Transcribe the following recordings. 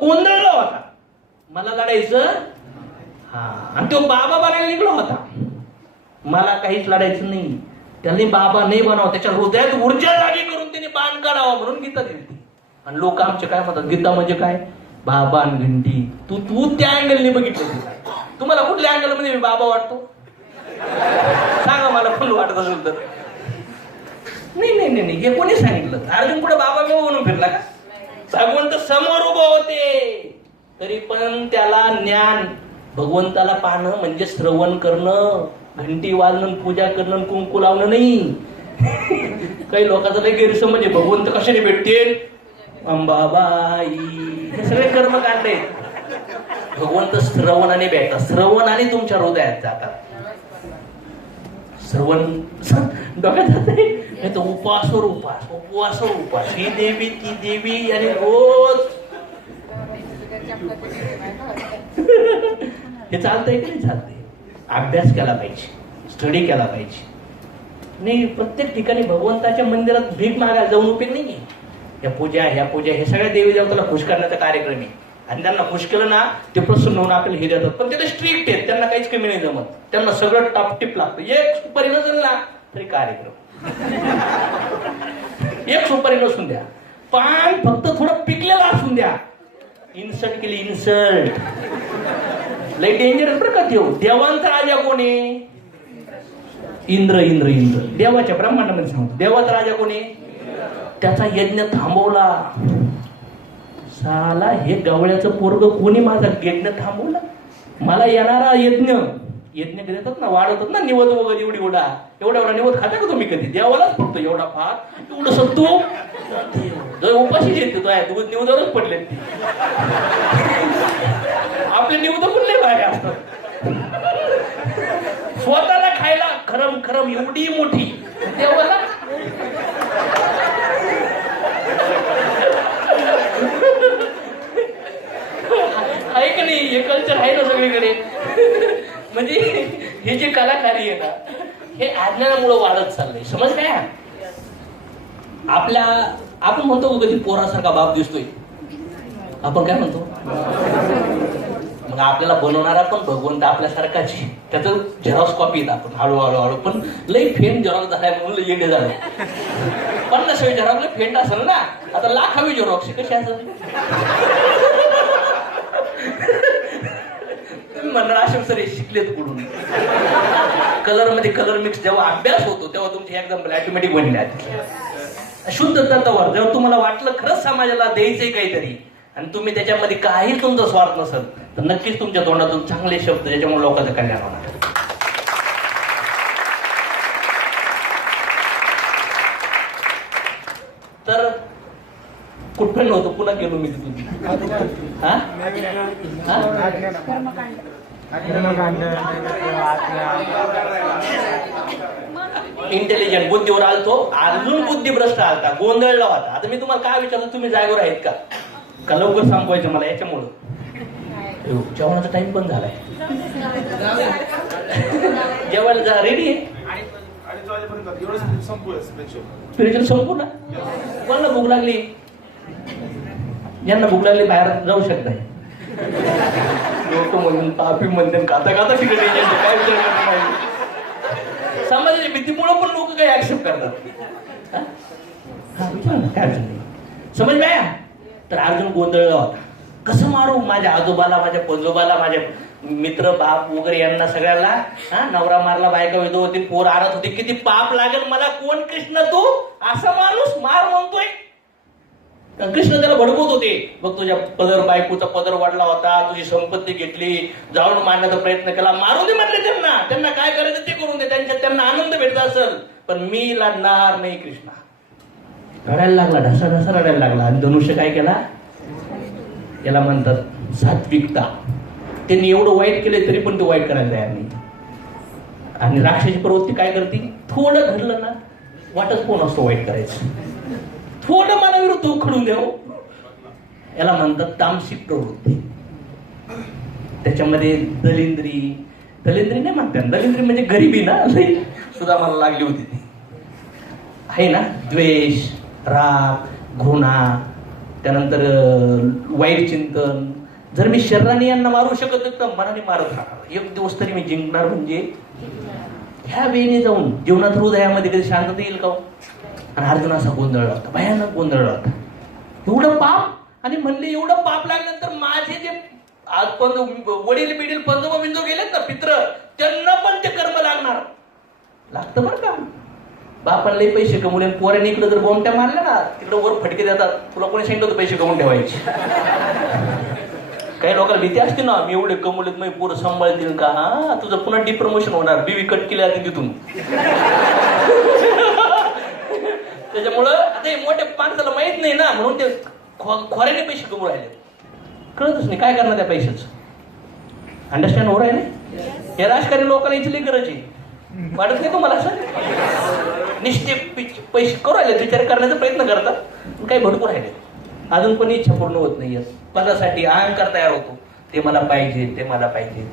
गोंधळला होता. मला लढायचं हा, आणि तो बाबा बनायला निघला होता. मला काहीच लढायचं नाही. त्यांनी बाबा नाही बनावं, त्याच्या हृदयात ऊर्जा जागी करून त्याने बाण काढावा म्हणून गीता दिली. आणि लोक आमचे काय म्हणतात, गीता म्हणजे काय, बाबा आणि घंटी. तू तू त्या अँगलने बघितलं. तुम्हाला कुठल्या अँगल मध्ये मी बाबा वाटतो सांगा मला, फुल वाटत असेल तर. नाही नाही नाही, हे कोणी सांगितलं? अर्जुन पुढे बाबा मी म्हणून फिरला का? भगवंत समोर उभे होते तरी पण त्याला ज्ञान, भगवंताला पाहणं म्हणजे श्रवण करणं, घंटी वाजणं, पूजा करणं, कुंकू लावणं नाही. काही लोकांचा लय गैरसमज आहे, भगवंत कशाने भेटतील, अंबाबाई, हे सगळे कर्म काढले. भगवंत श्रवणाने भेटतात, श्रवणाने तुमच्या हृदयात जातात. श्रवण डोक्यात जाते, उपासवर उपास, उपवासवर उपास, ही देवी ती देवी, आणि रोज हे चालतंय की नाही चालतंय? अभ्यास केला पाहिजे, स्टडी केला पाहिजे. नाही, प्रत्येक ठिकाणी भगवंताच्या मंदिरात भीक मागायला जाऊन उपयोग नाही. या पूजा ह्या पूजा हे सगळ्या देवी देवताला खुश करण्याचा कार्यक्रम आहे. आणि त्यांना खुश केलं ना, ते प्रसन्न होऊन आपल्याला हे देतात. पण ते स्ट्रिक्ट आहेत, त्यांना काहीच कमी नाही जमत. त्यांना सगळं टापटीप लागतं. एक सुपारी नसेल ना तरी कार्यक्रम, एक सुपारी नसून द्या, पान फक्त थोडं पिकलेलं असून द्या, इन्सल्ट केली, इन्सल्ट. लय डेंजरस बरं का देव. देवांचा राजा कोण आहे? इंद्र. इंद्र इंद्र देवाच्या ब्रह्मांडामध्ये सांगतो. देवाचा राजा कोण आहे? त्याचा यज्ञ थांबवला. साला हे गवळ्याचं पोरग कोणी माझा यज्ञ थांबवला? मला येणारा यज्ञ देतात ना, वाढवतात ना, निवद वगैरे एवढी एवढा एवढा निवद खाता का तुम्ही कधी? देवालाच फक्त एवढा भात, एवढं सत्तू उपाशी येते तो निवदावरच पडले. आपले निवद कुठले बाहेर असतात, स्वतःला खायला खरम खरम एवढी मोठी, देवाला आहे का नाही? हे कल्चर आहे ना सगळीकडे. म्हणजे हे जे कलाकारी आहे ना, हे अज्ञानामुळे वाढत चाललंय. समज काय? आपण म्हणतो कधी पोरासारखा बाप दिसतोय, आपण काय म्हणतो? मग आपल्याला बनवणारा पण भगवंत आपल्यासारखाची, त्याचं झेरॉक्स कॉपी येत आपण हळूहळू. पण लई फेम झेरॉक्स झालाय म्हणून लई येणे झालं. 50 झेरॉक्स फेंट असेल ना, आता 1,00,000 झेरॉक्स कशी असेल? म्हणणार आश्रम सर शिकलेत कुठून? कलर मध्ये कलर मिक्स जेव्हा अभ्यास होतो तेव्हा तुमची एक्झाम्पल ऑटोमॅटिक बनल्या. शुद्ध तत्वावर जेव्हा तुम्हाला वाटलं खरंच समाजाला द्यायचंय काहीतरी, आणि तुम्ही त्याच्यामध्ये काही तुमचा स्वार्थ नसेल, तर नक्कीच तुमच्या तोंडातून चांगले शब्द ज्याच्यामुळे लोकांचं कल्याण होणार. तर कुठपर्यंत होतो, पुन्हा गेलो मी तिथून. इंटेलिजंट बुद्धीवर आलतो, अजून बुद्धिभ्रष्ट आलता, गोंधळला होता. आता मी तुम्हाला काय विचारतो, तुम्ही जागेवर आहेत का? का लवकर संपवायचं मला याच्यामुळं? जेवणाचा टाइम पण झालाय. जेवायला रेडी आहे? स्पिरिच्युअल संपू ना? कोणाला भूक लागली? ज्यांना भूक लागली बाहेर जाऊ शकताय. लोक म्हणून तापी म्हणते खाता खाता तिकडे काय विचार. समाजाच्या भीतीमुळे पण लोक काही ऍक्सेप्ट करतात. काय समज नाही. तर अर्जुन गोंधळला होता, कसं मारू माझ्या आजोबाला, माझ्या पंजोबाला, माझ्या मित्र बाप वगैरे यांना सगळ्याला. नवरा मारला, बायका विधवा होती, पोर आणत होती, किती पाप लागेल मला. कोण कृष्ण तू? असा माणूस मार म्हणतोय. कृष्ण त्याला भडकवत होते, बघ तुझ्या पदर, बायकोचा पदर वाढला होता, तुझी संपत्ती घेतली, जाळून मारण्याचा प्रयत्न केला. मारू दे म्हटले त्यांना, त्यांना काय करायचं ते करून दे, त्यांना आनंद भेटत असेल, पण मी लढणार नाही. कृष्णा रडायला लागला, ढसा ढसा रडायला लागला. आणि धनुष्य काय केला? याला म्हणतात सात्विकता. त्यांनी एवढं वाईट केले तरी पण तो वाईट करायला तयार नाही. आणि राक्षसी प्रवृत्ती काय करते? थोडं घडलं ना, वाटच कोण असतो वाईट करायचं, थोडं मला विरुद्ध उखडून द्यावं, याला म्हणतात तामसिक प्रवृत्ती. त्याच्यामध्ये दलिंद्री नाही म्हणतात, दलिंद्री म्हणजे गरिबी ना, सुद्धा मला लागली होती ती आहे ना. द्वेष, राग, घृणा, त्यानंतर वाईट चिंतन. जर मी शरीराने यांना मारू शकत नाही तर मनाने मारत राहणार. एक दिवस तरी मी जिंकणार. म्हणजे ह्या वेळेने जाऊन जीवनात हृदयामध्ये कधी शांतता येईल का? आणि अर्जुन असा गोंधळला होता, भयानक गोंधळला होता. एवढं पाप. आणि म्हणले एवढं पाप लागल्यानंतर माझे जे वडील बिडील पंजोबा बिंदू गेलेत ना, पित्र, त्यांना पण ते कर्म लागतं बरं का. बापाला लई पैसे कमवले, पोराने इकडे जर बोमट्या मारल्या ना, तिकडे वर फटके देतात. तुला कोणी सांगितलं होतं पैसे कमवून ठेवायचे? काही लोकांना भीती असते ना, मी एवढे कमवलेत मग पोरं सांभाळतील का? हा, तुझं पुन्हा डिप्रमोशन होणार, बीवी कट केली आधी तिथून. त्याच्यामुळं आता हे मोठ्या माणसाला माहित नाही ना, म्हणून ते खोऱ्याने पैसे कमवून राहिले. कळतच नाही काय करणार त्या पैशाचं. अंडरस्टँड हो राहिले? या राजकारणी लोकांना याची लई गरज आहे. वाटत नाही तुम्हाला असं? निश्चित पैसे करू राहिले, विचार करण्याचा प्रयत्न करतात, काही भडकू राहिले. अजून पण इच्छा पूर्ण होत नाहीये. पदासाठी अहंकार तयार होतो, ते मला पाहिजे, ते मला पाहिजे.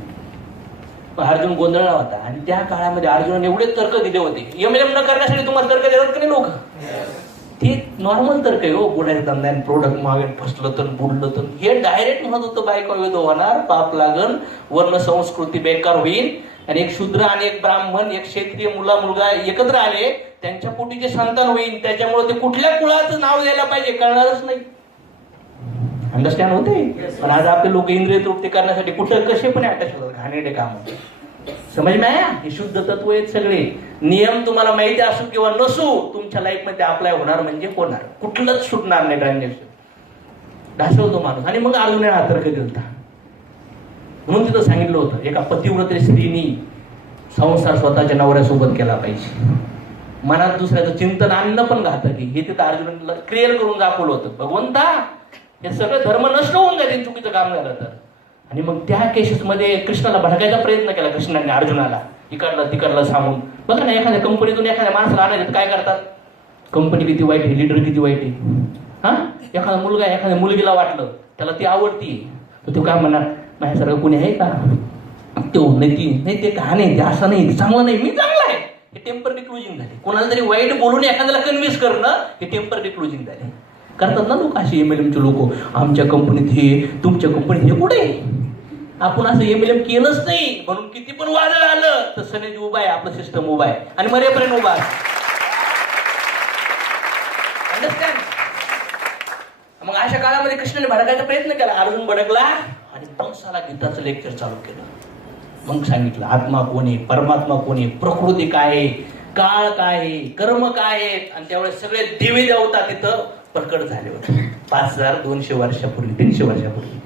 अर्जुन गोंधळला होता. आणि त्या काळामध्ये अर्जुनाने एवढे तर्क दिले होते. एमएलएम न करण्यासाठी तुम्हाला तर्क देतात का नाही लोक? ते नॉर्मल तर्क आहे हो. बुडायचं धंदा, प्रोडक्ट मागे फसलं तर, बुडलं तर. हे डायरेक्ट म्हणत होतं बायका विध होणार, पाप लागल, वर्ण संस्कृती बेकार होईल, आणि एक शूद्र आणि एक ब्राह्मण, एक क्षत्रिय मुलगा एकत्र आले, त्यांच्या पोटी जे संतान होईल, त्याच्यामुळे ते कुठल्या कुळाचं नाव द्यायला पाहिजे कळणारच नाही. अंडरस्टँड होते? पण आज आपले लोक इंद्रिय तृप्ती करण्यासाठी कुठं कसे पण अटॅच होतात, घाणेरडे काम. समज नाही? हे शुद्ध तत्व आहेत सगळे. नियम तुम्हाला माहिती असू किंवा नसू, तुमच्या लाईफ मध्ये अप्लाय होणार म्हणजे होणार. कुठलंच सुटणार नाही ट्रान्झॅक्शन. ढासळतो माणूस. आणि मग अर्जुन हा तर्क दिलता. म्हणून तिथं सांगितलं होतं, एका पतिव्रत स्त्रीनी संसार स्वतःच्या नवऱ्यासोबत केला पाहिजे. मनात दुसऱ्याचं चिंतन आणणं पण घातक आहे, हे तिथं अर्जुनाला क्लिअर करून दाखवलं होतं. भगवंता, हे सगळं धर्म नष्ट होऊन जाईल चुकीचं काम झालं तर. आणि मग त्या केसेसमध्ये कृष्णाला भडकायचा प्रयत्न केला कृष्णाने अर्जुनाला, इकडलं तिकडलं सांगून. बघा ना, एखाद्या कंपनीतून एखाद्या माणसाला आणायचं काय करतात? कंपनी किती वाईट आहे, लीडर किती वाईट आहे. हा, एखादा मुलगा एखाद्या मुलगीला वाटलं त्याला ती आवडती, तर तो काय म्हणणार, माझ्यासारखं कोणी आहे का? तो नाही, ते का नाही, ते असं नाही, चांगलं नाही, मी चांगला आहे. हे टेम्पररी क्लोजिंग झाले. कोणाला तरी वाईट बोलून एखाद्याला कन्व्हिन्स करणं, हे टेम्पररी क्लोजिंग झाले. करतात ना लोक असे, एमएलएमचे लोक. आमच्या कंपनीत हे, तुमच्या कंपनीत हे, कुठे? आपण असं एमएलएम केलंच नाही, म्हणून किती पण वादळ आलं तर सनेज उभा आहे, आपलं सिस्टम उभा आहे, आणि मरेपर्यंत उभा आहे. अंडरस्टँड? मग अशा काळामध्ये कृष्णाने भडकायचा प्रयत्न केला. अर्जुन भडकला आणि कंसाला गीताचं लेक्चर चालू केलं. मग सांगितलं आत्मा कोण आहे, परमात्मा कोण आहे, प्रकृती काय आहे, काळ काय आहे, कर्म काय आहेत. आणि त्यावेळेस सगळे देवी देवता तिथं प्रकट झाले होते. 5200 वर्षापूर्वी, 300 वर्षापूर्वी.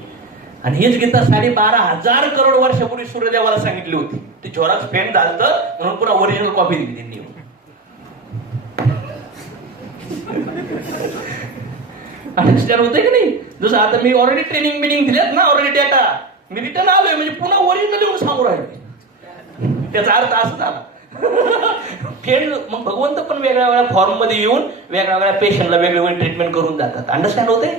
आणि हीच गीता 12,500 करोड वर्षापूर्वी सूर्यदेवाला सांगितली होती. ती झोराक्स पेन झालं म्हणून पुन्हा ओरिजिनल कॉपी दिली त्यांनी. अंडरस्टँड होतंय की नाही? जसं आता मी ऑलरेडी ट्रेनिंग दिलेत ना, ऑलरेडी डेटा मी रिटर्न आलोय, म्हणजे पुन्हा ओरिजिनल येऊन सांगू राहिले. त्याचा अर्थ असं झाला. मग भगवंत पण वेगळ्या वेगळ्या फॉर्म मध्ये येऊन वेगळ्या वेगळ्या पेशंटला वेगवेगळे ट्रीटमेंट करून जातात. अंडरस्टँड होते?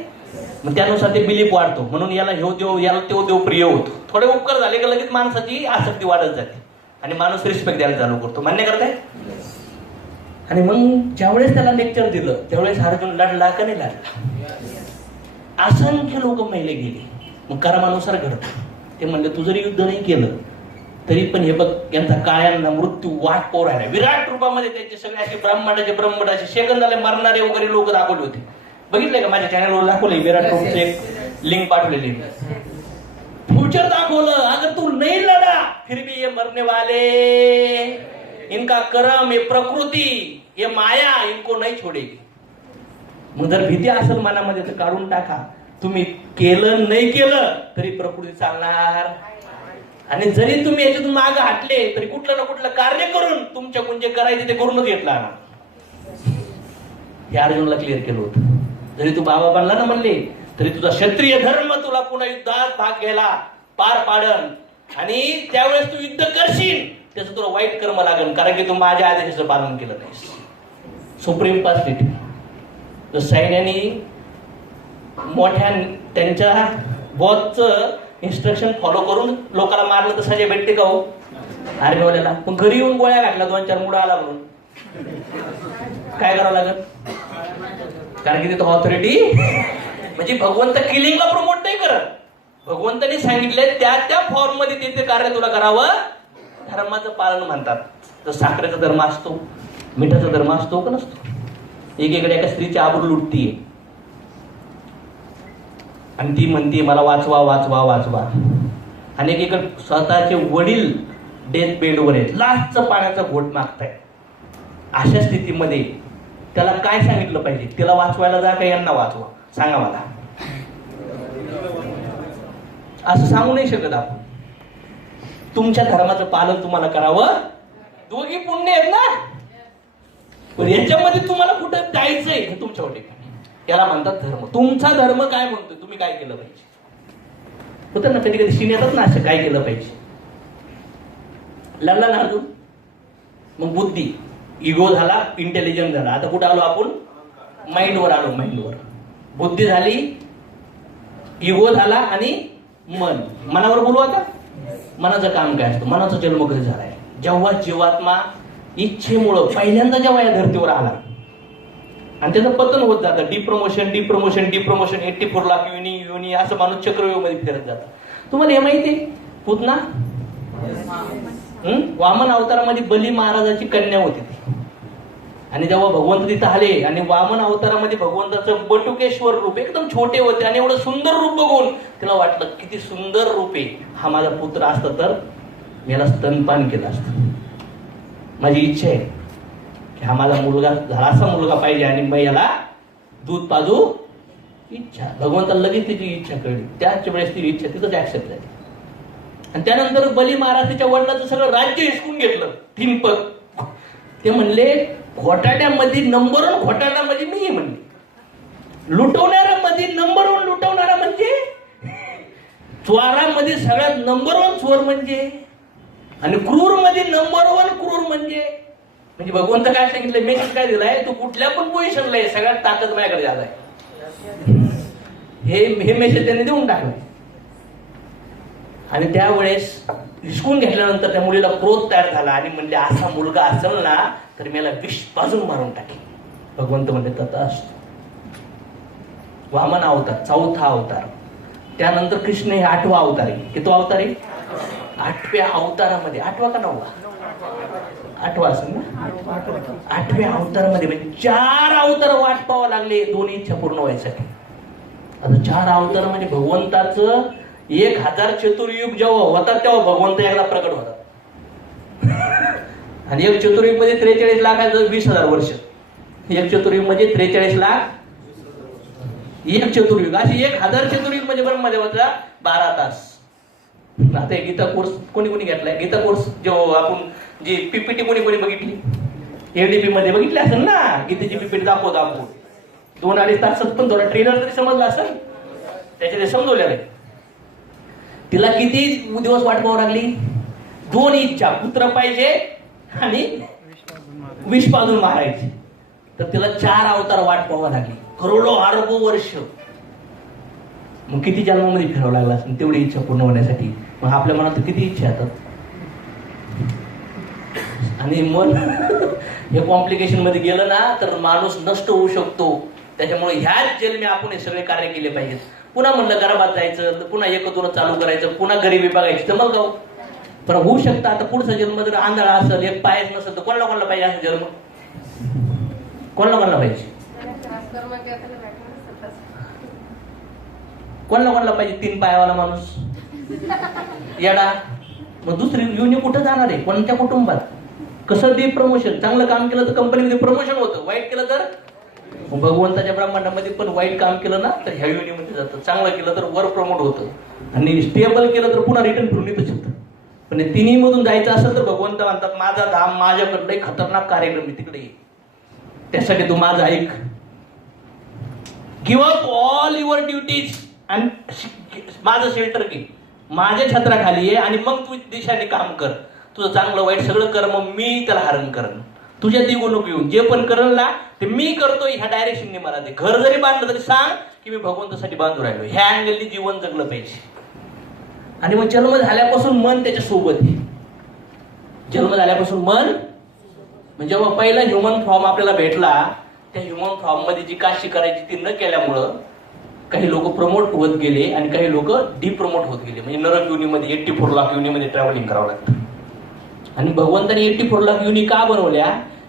मग त्यानुसार ते बिलीफ वाढतो. म्हणून याला ह्यो देव, याला तो देव प्रिय होतो. थोडे उपकार झाले की लगेच माणसाची आसक्ती वाढत जाते आणि माणूस रिस्पेक्ट द्यायला चालू करतो. मान्य करताय? आणि मग ज्यावेळेस त्याला लेक्चर दिलं त्यावेळेस अर्जुन लढला का नाही लढला? असंख्य लोक मेले गेले. मग कर्मानुसार घडतं. ते म्हणले तू जरी युद्ध नाही केलं तरी पण हे बघ, यांचा काळ्यांना मृत्यू वाट पाहू राहिला. विराट रूपामध्ये त्यांचे सगळे असे ब्रह्मडाचे शेकंदाले मारणारे वगैरे लोक दाखवले होते. बघितले का? माझ्या चॅनलवर दाखवले, विराट रूपचे एक लिंक पाठवलेली. फ्युचर दाखवलं. अगर तू नहीं लढा फिर भी ये मरने वाले, इनका कर्म, ये प्रकृती, ये माया इनको नहीं छोडेगी. मग जर भीती असेल मनामध्ये तर काढून टाका. तुम्ही केलं नाही केलं तरी प्रकृती चालणार. आणि जरी तुम्ही याच्यातून मागे हटले तरी कुठलं ना कुठलं कार्य करून तुमच्याकडून जे करायचे ते करूनच घेतला ना. हे अर्जुनला क्लिअर केलं होतं. जरी तू बाबा बनला ना म्हणले तरी तुझा क्षत्रिय धर्म तुला पुन्हा युद्धात भाग घ्यायला पार पाडन. आणि त्यावेळेस तू युद्ध करशील त्याचं तुला वाईट कर्म लागेल, कारण की तू माझ्या आदेशाचं पालन केलं नाहीस. सुप्रीम पार्लिटी. तर सैन्याने मोठ्या त्यांच्या बॉसचं इन्स्ट्रक्शन फॉलो करून लोकांना मारलं तर सजा भेटते का हो आर्मीवाल्याला? पण घरी येऊन गोळ्या घातल्या 2-4 मुडा आला म्हणून काय करावं लागेल? कारण की तिथं ऑथॉरिटी म्हणजे भगवंत किलिंगला प्रमोट नाही करत. भगवंतांनी सांगितले त्या फॉर्म मध्ये ते कार्य तुला करावं. धर्माचं पालन म्हणतात. तर साखरेचा धर्म असतो, मिठाचा धर्म असतो का नसतो. एकीकडे एका स्त्रीची आबरू लुटतीये आणि ती म्हणते मला वाचवा वाचवा वाचवा. आणि एकीकडे स्वतःचे वडील डेथ बेडवर आहेत, लास्टचं पाण्याचा घोट मागताय. अशा स्थितीमध्ये त्याला काय सांगितलं पाहिजे? तिला वाचवायला जा का यांना वाचवा? सांगा मला. असं सांगू नाही शकत आपण. तुमच्या धर्माचं पालन तुम्हाला करावं. दोघी पुण्य आहेत ना. पण याच्यामध्ये तुम्हाला कुठं जायचंय हे तुमच्यावर ठिकाणी. याला म्हणतात धर्म. तुमचा धर्म काय म्हणतो? तुम्ही काय केलं पाहिजे? होतं ना कधी कधी सीन येतात ना असं, काय केलं पाहिजे. लढला ना अजून. मग बुद्धी, इगो झाला, इंटेलिजन्स झाला. आता कुठं आलो आपण? माइंडवर आलो. माइंडवर बुद्धी झाली, इगो झाला आणि मन. मनावर बोलू आता. मनाचं काम काय असतं? मनाचा जन्म कधी झालाय? जेव्हा जीवात्मा इच्छेमुळं पहिल्यांदा जेव्हा या धर्तीवर आला आणि त्याचं पतन होत जातं. डिप्रमोशन डिप्रमोशन डिप्रमोशन, 84 लाख युनी युनी असं माणूस चक्रव्यूह मध्ये फिरत जातं. तुम्हाला हे माहिती आहे? पुतना वामन अवतारामध्ये बली महाराजाची कन्या होती ती. आणि जेव्हा भगवंत तिथं आले आणि वामन अवतारामध्ये भगवंताचं बटुकेश्वर रूप एकदम छोटे होते आणि एवढं सुंदर रूप बघून तिला वाटलं किती सुंदर रूप आहे. हा माझा पुत्र असता तर मी याला स्तनपान केलं असतं. माझी इच्छा आहे की हा माझा मुलगा झाला, असा मुलगा पाहिजे आणि मग याला दूध पाजू. इच्छा. भगवंताला लगेच तिची इच्छा कळली. त्याच वेळेस ती इच्छा तिथंच ऍक्सेप्ट झाली. आणि त्यानंतर बली महाराज त्याच्या वडिलांचं सगळं राज्य हिसकून घेतलं. 3 पद. ते म्हणले घोटाळ्यामध्ये नंबर 1 घोटाळा म्हणजे मी म्हणले. लुटवणाऱ्यामध्ये नंबर 1 लुटवणारा म्हणजे, चोरामध्ये सगळ्यात नंबर 1 चोर म्हणजे, आणि क्रूर मध्ये नंबर 1 क्रूर म्हणजे. म्हणजे भगवंत काय सांगितलं? मेसेज काय दिलाय? तू कुठल्या पण पोझिशनला आहे, सगळ्यात ताकद माझ्याकडे झालाय. हे मेसेज त्यांनी देऊन टाकलं. आणि त्यावेळेस हिसकून घेतल्यानंतर त्या मुलीला क्रोध तयार झाला आणि म्हणले असा मुलगा असेल ना तर मी याला विष पाजून मारून टाकेन. भगवंत म्हणले तथास्तु. वामन अवतार 4था अवतार. त्यानंतर कृष्ण हे 8वा अवतार आहे. किती अवतार आहे? 8व्या अवतारामध्ये. 8वा का 9वा? 8वा असेल ना. 8व्या अवतारामध्ये म्हणजे 4 अवतार वाट पाहावं लागले दोन्ही इच्छा पूर्ण व्हायसाठी. आता 4 अवतार म्हणजे भगवंताचं 1000 चतुर्युग जेव्हा होतात तेव्हा भगवंत एकदा प्रकट होतात. आणि एक चतुर्युग मध्ये 43 लाख 20,000 वर्ष. एक चतुर्युग म्हणजे 43 लाख. एक चतुर्युग अशी 1000 चतुर्युग म्हणजे ब्रह्मदेव होता 12 तास. आता गीता कोर्स कोणी कोणी घेतलाय? गीता कोर्स जेव्हा आपण जी पीपीटी कोणी कोणी बघितली एडीपी मध्ये बघितली असेल ना. गीतेची पीपीटी दाखवत 2-2.5 तासात पण थोडा ट्रेलर तरी समजला असेल. त्याच्या ते समजवलेलं आहे. तिला किती दिवस वाट पाहावं लागली? 2 इच्छा. पुत्र पाहिजे आणि विष पाजून मारायची. तर तिला 4 अवतार वाट पाहावं लागली. करोडो अरबो वर्ष. मग किती जन्मामध्ये फिरावं लागला असेल तेवढी इच्छा पूर्ण होण्यासाठी. मग आपल्या मनात किती इच्छा येतात. आणि मन हे कॉम्प्लिकेशन मध्ये गेलं ना तर माणूस नष्ट होऊ शकतो. त्याच्यामुळे ह्याच जन्मी आपण हे सगळे कार्य केले पाहिजेत. पुन्हा म्हणलं घराबाद जायचं, पुन्हा 1-2 चालू करायचं, पुन्हा गरिबी बघायची. तर मग गाव पण होऊ शकतं. आता पुढचा जन्म जर आंधळा असेल, एक पायच नसेल तर कोणाला पाहिजे असा जन्म? कोणाला पाहिजे? कोणाला पाहिजे 3 पायावाला माणूस? येडा. मग दुसरी युनी कुठं जाणार आहे? कोणत्या कुटुंबात? कसं बी प्रमोशन. चांगलं काम केलं तर कंपनीमध्ये प्रमोशन होतं, वाईट केलं तर भगवंताच्या ब्रह्मांडामध्ये पण वाईट काम केलं ना तर ह्या युनिमध्ये जातं. चांगलं केलं तर वर प्रमोट होतं आणि स्टेबल केलं तर पुन्हा रिटर्न फिरून येतच होतं. पण तिन्ही मधून जायचं असेल तर भगवंत म्हणतात माझा धाम माझ्याकडे खतरनाक कार्यक्रम तिकडे ये. त्यासाठी तू माझं ऐक. Give up all your duties आणि माझं शेल्टर घे. माझ्या छत्राखाली ये आणि मग तू दिशाने काम कर. तुझं चांगलं वाईट सगळं कर. मग मी त्याला हरण करण. तुझ्या ती नको येऊन जे पण करल ना ते मी करतोय ह्या डायरेक्शनने मला दे. घर जरी बांधलं तरी सांग की मी भगवंतासाठी बांधून राहिलो. ह्या अँगलनी जीवन जगलं पाहिजे. आणि मग जन्म झाल्यापासून मन त्याच्या सोबत आहे. जन्म झाल्यापासून मन म्हणजे जेव्हा पहिला ह्युमन फॉर्म आपल्याला भेटला त्या ह्युमन फॉर्म मध्ये जी काशी करायची ती न केल्यामुळं काही लोक प्रमोट होत गेले आणि काही लोक डिप्रमोट होत गेले. म्हणजे नरक युनीमध्ये 84 लाख युनीमध्ये ट्रॅव्हलिंग करावं लागतं. आणि भगवंताने 84 लाख युनी का बनवल्या?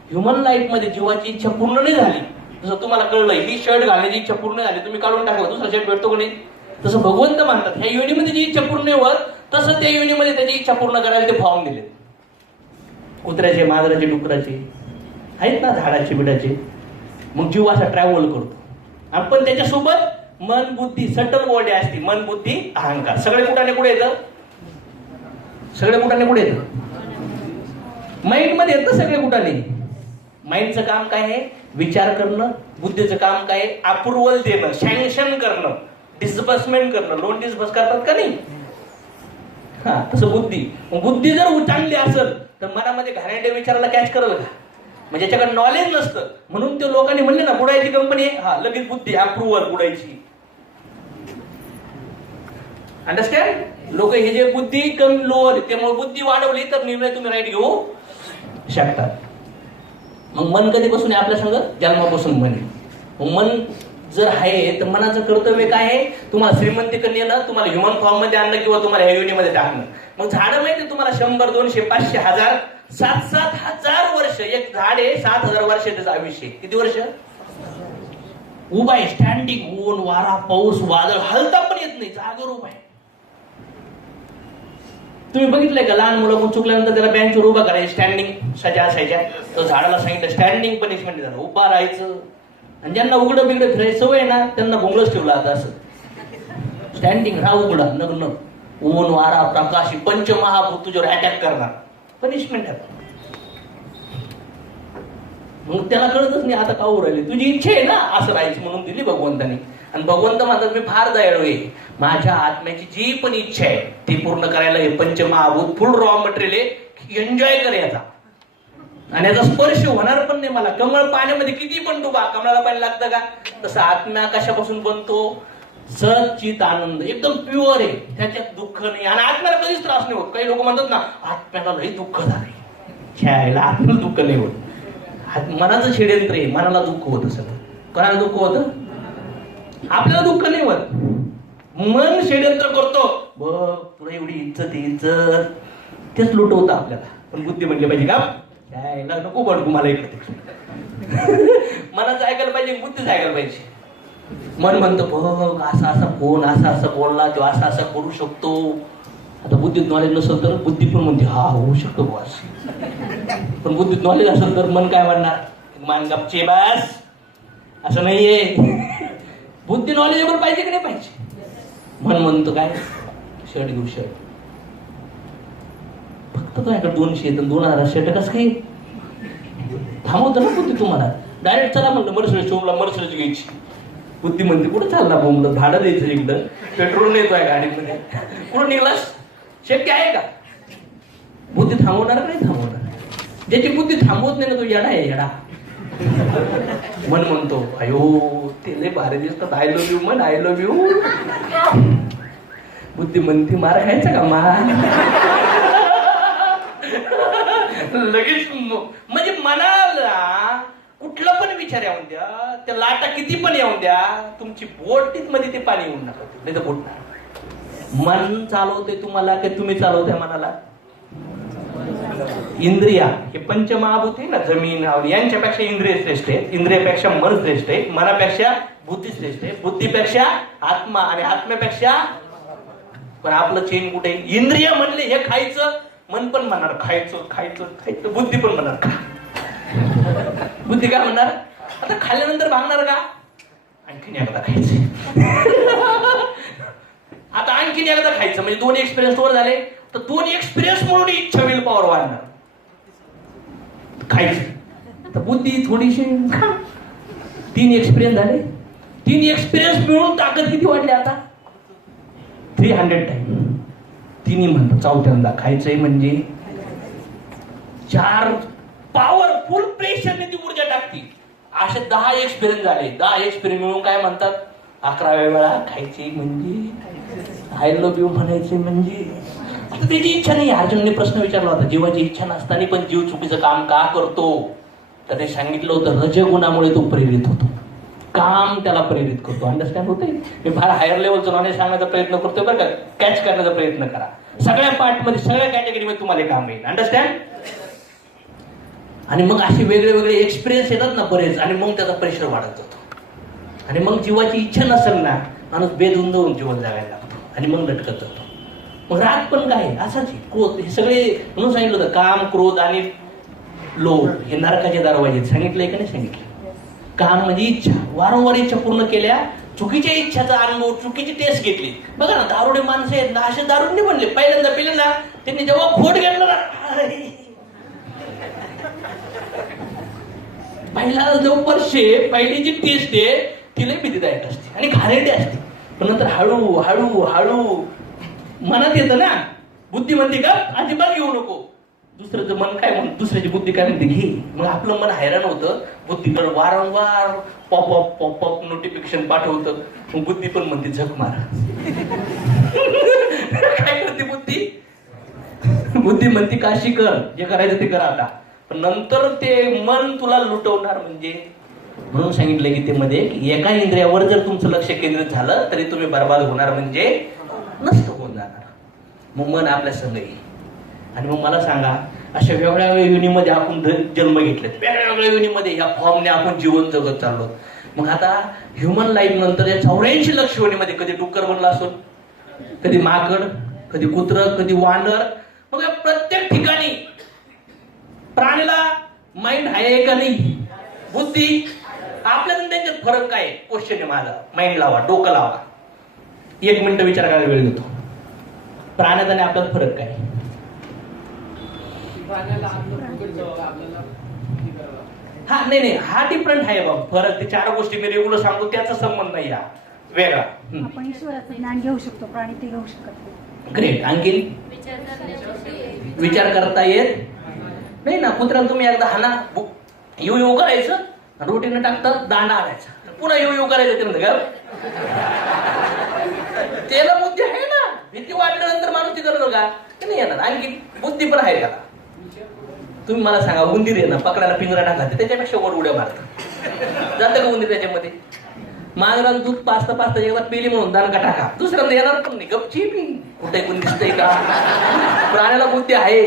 ह्युमन लाईफ मध्ये जीवाची इच्छा पूर्ण नाही झाली. जसं तुम्हाला कळलं ही शर्ट घालण्याची इच्छा पूर्ण झाली, तुम्ही काढून टाकला, दुसरा शर्ट भेटतो की नाही? तसं भगवंत मानतात ह्या युनीमध्ये जी इच्छा पूर्ण होत, तसं त्या युनीमध्ये त्याची इच्छा पूर्ण करायला ते फॉर्म दिले. कुत्र्याचे, मांजराचे, डुकराचे आहेत ना, झाडाचे, बिडाचे. मग जीव असा ट्रॅव्हल करतो. आपण त्याच्यासोबत मन, बुद्धी, सटल बॉडी असते. मन, बुद्धी, अहंकार सगळे कुठाने कुठे येतं? सगळे कुठाने कुठे येतं? माइंड मध्ये येतं सगळे कुठाने. माइंडचं काम काय आहे? विचार करणं. बुद्धीचं काम काय आहे? अप्रुव्हल देणं, सँक्शन करणं, डिस्बर्समेंट करणं. लोन डिस्बर्स करतात का नाही? हा, तसं बुद्धी. बुद्धी जर चांगली असेल तर मनामध्ये घाणेरड्या विचाराला कॅच करेल का? म्हणजे याच्याकडे नॉलेज नसतं म्हणून ते लोकांनी म्हणले ना बुडायची कंपनी आहे, हा लगेच बुद्धी अप्रुव्हल बुडायची. अंडरस्टँड? लोक हे जे बुद्धी कमी लोअर, त्यामुळे बुद्धी वाढवली तर निर्णय तुम्ही राईट घेऊ शकतात. मग मन कधीपासून आहे आपल्या संग? जन्मापासून मन आहे. मग मन जर आहे तर मनाचं कर्तव्य काय आहे? तुम्हाला श्रीमंतीकडे नेणं, तुम्हाला ह्युमन फॉर्म मध्ये आणणं किंवा तुम्हाला ह्युमनीमध्ये टाकणं. मग झाडं माहिती तुम्हाला 100, 200, 500, 1000, 7,000 वर्ष. एक झाड आहे 7,000 वर्ष त्याचं आयुष्य. किती वर्ष? उभा आहे, स्टँडिंग. ऊन, वारा, पाऊस, वादळ हलता पण येत नाही, जागेवर उभा आहे. तुम्ही बघितलंय का लहान मुलं चुकल्यानंतर त्याला बेंचवर उभा करायचं, स्टँडिंग सजा असायच्या. तो झाडाला सांगितलं स्टँडिंग पनिशमेंट झालं, उभा राहायचं. आणि ज्यांना उघडं बिघडं फिरायची सवय ना त्यांना भोंगलच ठेवलं आता असं. स्टँडिंग राहा उघडा, नग्न. ऊन, वारा, प्रकाश, पंचमहाभूत तुझ्यावर अटॅक करणार, पनिशमेंट आहे. मग त्याला कळतच नाही आता का राहिली. तुझी इच्छा आहे ना असं राहायची म्हणून दिली भगवंतानी. आणि भगवंत म्हणतात मी फार दयाळू आहे, माझ्या आत्म्याची जी पण इच्छा आहे ती पूर्ण करायला हे पंचमहाभूत फुल रॉ मटेरियल आहे, एन्जॉय कर याचा. आणि याचा स्पर्श होणार पण नाही मला. कमळ पाण्यामध्ये किती पण डुबा, कमळाला पाणी लागतं का? तसं आत्म्या कशापासून बनतो? सचित आनंद, एकदम प्युअर आहे, त्याच्यात दुःख नाही. आणि आत्म्याला कधीच त्रास नाही होत. काही लोक म्हणतात ना आत्म्याला लई दुःख झाले, छायला आत्म्याला दुःख नाही होत. मनाचं षड्यंत्र आहे, मनाला दुःख होतं सगळं. कोणाला दुःख होतं? आपल्याला दुःख नाही होत. मन षड्यंत्र करतो, बघ तुला एवढी इज्जत इज्जत, तेच लुटवतं आपल्याला. पण बुद्धी म्हणली पाहिजे का छायला नको बनू मला इकडे. मनाचं ऐकायला पाहिजे, बुद्धीच ऐकायला पाहिजे. मन म्हणतं बघ असा असा फोन, असा असा बोलला, तो असा असा करू शकतो. आता बुद्धीत नॉलेज नसेल तर बुद्धी पण म्हणते हा होऊ शकतो बस. पण बुद्धीत नॉलेज असेल तर मन काय म्हणणार? मान गपचे बस, असं नाहीये. बुद्धी नॉलेजेबल पाहिजे की नाही पाहिजे? मन म्हणतो काय शर्ट घेऊ, शर्ट फक्त तुझ्याकडे 200 तर 2000 शर्ट कसं काही थांबवतं ना बुद्धी तुम्हाला. डायरेक्ट चला म्हणलं मर्सिडीज शोरूमला मर्सिडीज घ्यायची. बुद्धी म्हणते कुठं चालला बोंबलं, भाडं द्यायचं इकडं, पेट्रोल नेतोय गाडीमध्ये, कुठं निघलास? शक्य आहे का? बुद्धी थांबवणार नाही थांबवणार. ज्याची बुद्धी थांबवत नाही ना तो येडा आहे, येडा. मन म्हणतो अयो ते लय भारी दिसतात, आय लव्ह यू मन, आय लव्ह यू. बुद्धी म्हणते मारा खायचा का मार. लगेच म्हणजे मनाला कुठला पण विचार येऊन द्या, त्या लाटा किती पण येऊन द्या, तुमची बोटीत मध्ये ते पाणी येऊन नका, नाही तर बोटणार. मन चालवते तुम्हाला की तुम्ही चालवताय मनाला? इंद्रिया हे पंचमहाभूत आहे ना, जमीन यांच्यापेक्षा इंद्रिय श्रेष्ठ आहे, इंद्रियापेक्षा मन श्रेष्ठ आहे, मनापेक्षा बुद्धी श्रेष्ठ आहे, बुद्धीपेक्षा आत्मा, आणि आत्म्यापेक्षा. पण आपलं चेन कुठे? इंद्रिय म्हणले हे खायचं, मन पण म्हणणार खायचं खायचं खायचं, बुद्धी पण म्हणणार खा. बुद्धी काय म्हणणार? आता खाल्ल्यानंतर भागणार का? आणखीन एकदा खायचं. आता आणखीन एकदा खायचं, म्हणजे 2 एक्सपिरियन्स वर झाले, तर 2 एक्सपिरियन्स म्हणून इच्छा विल पॉवर वाढणार, खायचं. तर बुद्धी थोडीशी 3 एक्सपिरियन्स झाले, 3 एक्सपिरियन्स मिळून ताकद किती वाढली आता? 300 टाइम. तिन्ही म्हणतात चौथ्यांदा खायचंय म्हणजे 4 पॉवरफुल प्रेशरने ती ऊर्जा टाकती. असे 10 एक्सपिरियन्स झाले. 10 एक्सपिरियन्स मिळून काय म्हणतात? 11व्या वेळा खायचे म्हणजे आय लव्ह यू म्हणायचे म्हणजे. आता त्याची इच्छा नाही. अर्जुनने प्रश्न विचारला होता, जीवाची इच्छा नसताना पण जीव चुकीचं काम का करतो? तर ते सांगितलं होतं रजगुणामुळे तो प्रेरित होतो. काम त्याला प्रेरित करतो. अंडरस्टँड होते? मी फार हायर लेवलचं नॉलेज सांगण्याचा प्रयत्न करतोय बरं का, कॅच करण्याचा प्रयत्न करा. सगळ्या पार्टमध्ये सगळ्या कॅटेगरीमध्ये तुम्हाला काम येईल. अंडरस्टँड? आणि मग असे वेगळे वेगळे एक्सपिरियन्स येतात ना बरेच, आणि मग त्याचा प्रेशर वाढत जातो. आणि मग जीवाची इच्छा नसेल ना, माणूस बेधुंद जीवन जगायला लागतो आणि मग लटकत जातो. मग राग पण काय असाच, क्रोध, हे सगळे म्हणून सांगितलं होतं काम, क्रोध आणि लोभ हे नरकाचे दरवाजे. सांगितलंय का नाही सांगितलं? काम म्हणजे इच्छा, वारंवार इच्छा पूर्ण केल्या, चुकीच्या इच्छाचा अनुभव, चुकीची टेस्ट घेतली. बघा ना, दारुडे माणसं आहेत ना, असे दारू नाही बनले. पहिल्यांदा त्यांनी जेव्हा खोट घेतलं ना, पहिला जो वर्षे पहिली जी टेस्ट आहे तिला भीतीदायक असते आणि घाणेरडी असते. पण नंतर हळू हळू हळू मनात येतं ना, बुद्धी म्हणते का अजिबात घेऊ नको. दुसऱ्याचं मन काय म्हणत, दुसऱ्याची बुद्धी काय म्हणते घे. मग आपलं मन हैराण होतं, बुद्धीकडे वारंवार पॉपअप पॉपअप नोटिफिकेशन पाठवतं. मग बुद्धी पण म्हणते झक मार. काय करते बुद्धी? बुद्धी म्हणते काशी कर, जे करायचं ते करा आता. पण नंतर ते मन तुला लुटवणार. म्हणजे म्हणून सांगितलं की ते मध्ये एका इंद्रियावर जर तुमचं लक्ष केंद्रित झालं तरी तुम्ही बर्बाद होणार, म्हणजे नष्ट होऊन जाणार. मग मन आपल्या संग येईल. आणि मग मला सांगा, अशा वेगळ्या वेगळ्या युनीमध्ये आपण जन्म घेतलेत, वेगळ्या वेगळ्या युनीमध्ये ह्या फॉर्मने आपण जीवन जगत चाललो. मग आता ह्युमन लाईफ नंतर या 84 लक्ष योनीमध्ये कधी डुक्कर बनला असो, कधी माकड, कधी कुत्र, कधी वानर. मग या प्रत्येक ठिकाणी प्राण्याला माइंड आहे का नाही, बुद्धी? आपल्याला त्यांच्यात फरक काय? क्वेश्चन आहे माझा. माइंड लावा, डोकं लावा, 1 मिनिट विचार करायला वेळ देतो. प्राण्यात आणि आपल्यात फरक काय? हा नाही, हा डिफरंट आहे बाबा फरक. ते 4 गोष्टी मी रेग्युलर सांगतो, त्याचा संबंध नाही हा वेगळा. आपण ईश्वराचं ज्ञान घेऊ शकतो, प्राणी ते घेऊ शकत नाही. ग्रेट. आणखी विचार करता येत नाही ना. कुत्र्याला तुम्ही एकदा हाना, येऊ करायचं, रोटीनं टाकतात, दांडा आणायचा, पुन्हा येऊ करायचं. ते म्हणतं त्याला बुद्धी आहे ना. भीती वाटल्यानंतर माणूस ती करतो का? नाही येणार. आणखी बुद्धी पण आहे त्याला. तुम्ही मला सांगा, उंदीर आहे ना, पकडायला पिंजरा टाकला त्याच्यापेक्षा वर उड्या मारतात. जातं का उंदीर त्याच्यामध्ये? मागराला दूध पाचता एकदा पेली म्हणून दानका टाका, दुसऱ्यांदा येणार पण नाही, गपची पी. कुठे कोण दिसतंय का? प्राण्याला बुद्धी आहे.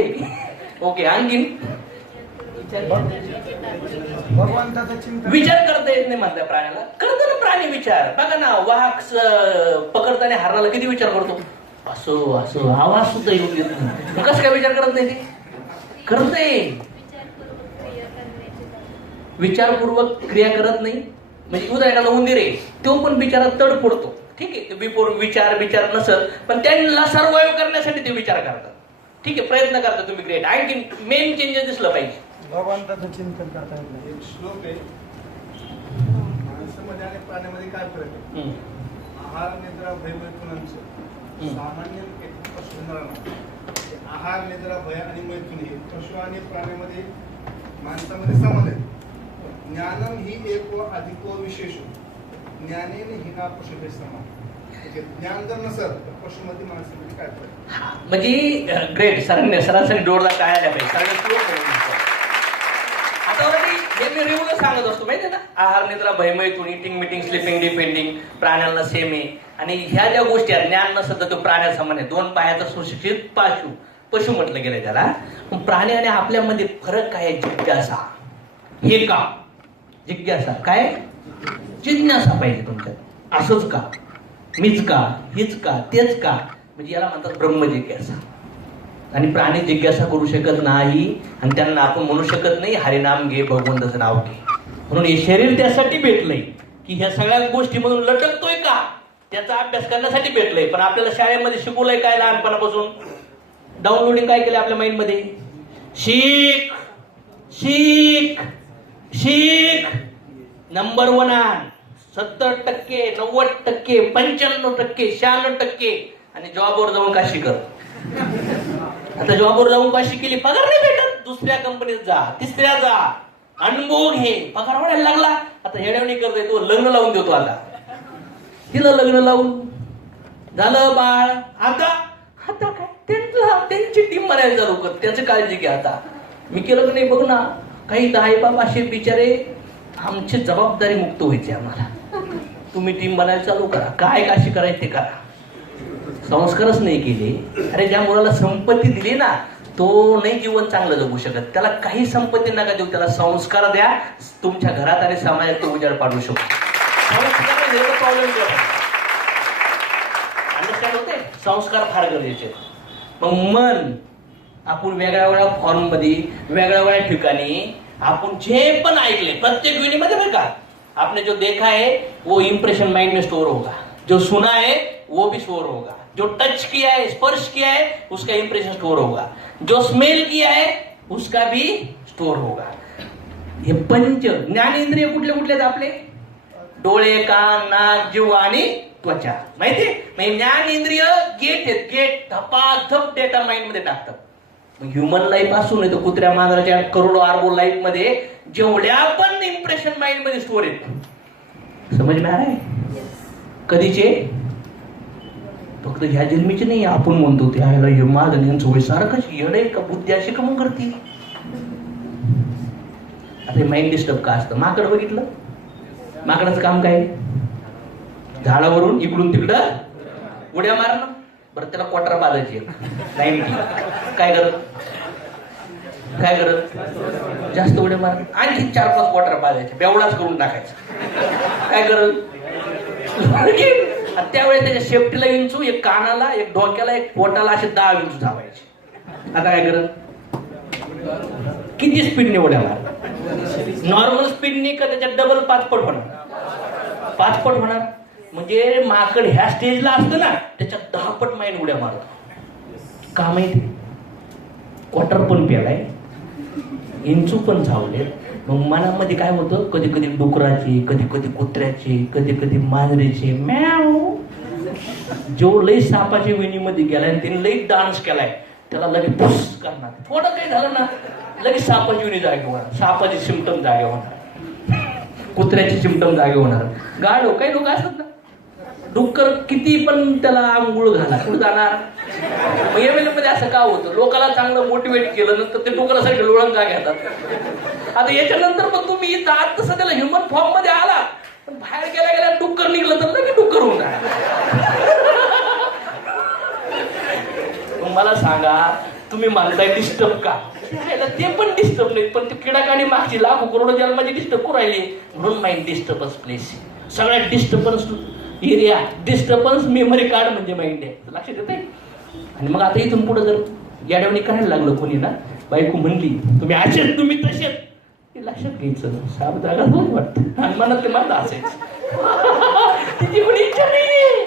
ओके. आणखीन विचार करता येत नाही म्हणता प्राण्याला. करतो ना प्राणी विचार. बघा ना, वाघ पकडताना हरणाला किती विचार करतो. असं असं आवाज सुद्धा येऊन देत नाही. मग कसं काय विचार करत नाही? ते करते, विचारपूर्वक क्रिया करत नाही. म्हणजे उदाहरणाला उंदीर आहे, तो पण बिचारा तड फोडतो. ठीक आहे, बिफोर विचार नसल, पण त्यांना सर्वाइव्ह करण्यासाठी ते विचार करतात. ठीक आहे, प्रयत्न करता तुम्ही. ग्रेट. आणखी मेन चेंजेस दिसलं पाहिजे. भगवंताचं चिंतन करता येत नाही. एक श्लोक आहे, माणसामध्ये आणि प्राण्यामध्ये काय फरक आहे? आहार निद्रा भय मैथुनांचं सामान्य एक पशु, आहार निद्रा भय आणि मैथुन हे पशु आणि प्राण्यामध्ये माणसामध्ये समान आहे. ज्ञानम ही एक व अधिको विशेष ज्ञानेन हिना पशुभे समान. ज्ञान जर नसेल तर पशुमध्ये माणसामध्ये काय फरक? म्हणजे ग्रेट. सरासरी डोळा काय आल्या पाहिजे. आता हे मी रेग्युलर सांगत असतो माहिती आहे ना, आहार निद्रा भय मैथुन, इटिंग मिटिंग स्लिपिंग डिपेंडिंग, प्राण्यांना सेम आहे. आणि ह्या ज्या गोष्टी आहेत, ज्ञान नसतं तर तो प्राण्या समान आहे. 2 पायाचा सुशिक्षित पशु म्हटलं गेलं त्याला. प्राणी आणि आपल्यामध्ये फरक काय? जिज्ञासा. हे का जिज्ञासा? काय जिज्ञासा पाहिजे तुमच्यात. असंच का, मीच का, हेच का, तेच का, म्हणजे याला म्हणतात ब्रह्मजिज्ञासा. आणि प्राणी जिज्ञासा करू शकत नाही, आणि त्यांना आपण म्हणू शकत नाही हरिनाम घे, भगवंताचं नाव घे. म्हणून हे शरीर त्यासाठी भेटलंय की ह्या सगळ्या गोष्टीमधून लटकतोय का, त्याचा अभ्यास करण्यासाठी भेटलंय. पण आपल्याला शाळेमध्ये शिकवलंय काय? लहानपणापासून डाउनलोडिंग काय केलं आपल्या माइंड मध्ये? शिक शिक शिक. नंबर 1 आण. 70%, 90%, 95%, 96%. आणि जॉबवर जाऊन का शिकत? आता जॉबवर जाऊन का शिकली? पगार नाही भेटत. दुसऱ्या कंपनीत जा, तिसऱ्या जा, अनुभव घे, पगार वाढायला लागला. आता हेडवणी करतोय तो, लग्न लावून देतो. आता तिला लग्न लावून झालं बाळ. आता काय त्यांची टीम म्हणायला चालू कर, त्याची काळजी घ्या. आता मी केलं की नाही बघ ना. काही आई बाबा असे बिचारे, आमची जबाबदारी मुक्त व्हायची आम्हाला. तुम्ही टीम बनायला चालू करा, काय काशी करायचे करा. संस्कारच नाही केले. अरे ज्या मुलाला संपत्ती दिली ना, तो नाही जीवन चांगलं जगू शकत. त्याला काही संपत्ती नका देऊ, त्याला संस्कार द्या. तुमच्या घरात आणि समाजात तो उजाड पाडू शकतो. प्रॉब्लेम अंडरस्टँड होते. संस्कार फार गरजेचे. मग मन आपण वेगळ्या वेगळ्या फॉर्म मध्ये वेगळ्या वेगळ्या ठिकाणी आपण जे पण ऐकले प्रत्येक विनीमध्ये बरं का, आपने जो देखा है वो इंप्रेशन माइंड में स्टोर होगा, जो सुना है वो भी स्टोर होगा, जो टच किया है स्पर्श किया है उसका इंप्रेशन स्टोर होगा, जो स्मेल किया है उसका भी स्टोर होगा. हे पंच ज्ञानेंद्रिय कुठले कुठले आहेत आपले? डोळे, कान, नाक, जीव आणि त्वचा. माहिती? म्हणजे ज्ञानेंद्रिय गेट आहेत, गेट धपाधप डेटा माइंड मध्ये टाकतात. ह्युमन लाईफ असून नाही तर कुत्र्या मांजराच्या करोडो अर्बो लाईफ मध्ये जेवढ्या पण इम्प्रेशन माइंड मध्ये स्टोर आहेत. समज में आ रहा है? कधीचे? फक्त ह्या जन्मीचे नाही. आपण म्हणतो ते ह्याला हे माझ यांचं वय सारखंच येडे का बुद्धी अशी कमून करते. आता माइंड डिस्टर्ब का असतं? माकड बघितलं? माकडाचं काम काय? झाडावरून इकडून तिकडं उड्या मारणं. बरं त्याला क्वार्टर बाजायची नाही. काय करत? काय करत? जास्त उड्या मार, आणखी 4-5 क्वार्टर बाजायचे, बेवडाच करून टाकायचं. काय करत? त्यावेळेस त्याच्या शेपटीला विंचू, एक कानाला, एक डोक्याला, एक पोटाला असे 10 विंचू धावायचे. आता काय करत? किती स्पीडने उड्या मार? नॉर्मल स्पीडने का त्याच्यात डबल 5 पट होणार? 5 पट होणार. म्हणजे माकड ह्या स्टेजला असतं ना, त्याच्यात 10 पट माइंड उड्या मारतो. का माहिती? क्वार्टर पण पेलाय, इंचू पण झावले. मग मनामध्ये काय होतं? कधी कधी डुकराचे, कधी कधी कुत्र्याचे, कधी कधी मांजरीचे मॅव. जो लई सापाच्या विणीमध्ये गेलाय त्याने लई डान्स केलाय, त्याला लगेच पुस करणार. थोडं काही झालं ना लगेच सापाची विणी जागे होणार, सापाचे सिम्पटम जागे होणार, कुत्र्याचे सिम्पटम जागे होणार. गाढव काही लोक असतात ना, डुक्कर किती पण त्याला आंघोळ घाला कुठं जाणार? मध्ये असं का होतं? लोकांना चांगलं मोटिवेट केलं नंतर ते डुकरासाठी लोळंगा घेतात. आता याच्यानंतर मग तुम्ही इथं आत सध्याला ह्युमन फॉर्म मध्ये आला, पण बाहेर गेल्या गेल्या डुक्कर निघलं तर नक्की डुक्कर होणार. मला सांगा, तुम्ही मानताय डिस्टर्ब का? ते पण डिस्टर्ब नाही, पण ते किडाकाणी मागची लाखो करोडो जन्माची डिस्टर्ब करू राहिली. म्हणून माइंड डिस्टर्बन्स प्लेस. सगळ्यात disturbance area, disturbance memory card म्हणजे माइंड आहे. लक्षात येत आहे? आणि मग आता इथून पुढे जर याड्यावणी करायला लागलं कोणी ना, बायको म्हणली तुम्ही असेच तुम्ही तसेच, ते लक्षात घ्यायचं. साप जागा होत वाटतं आणि मनात ते मला असायचं. तिची पण इच्छा नाहीये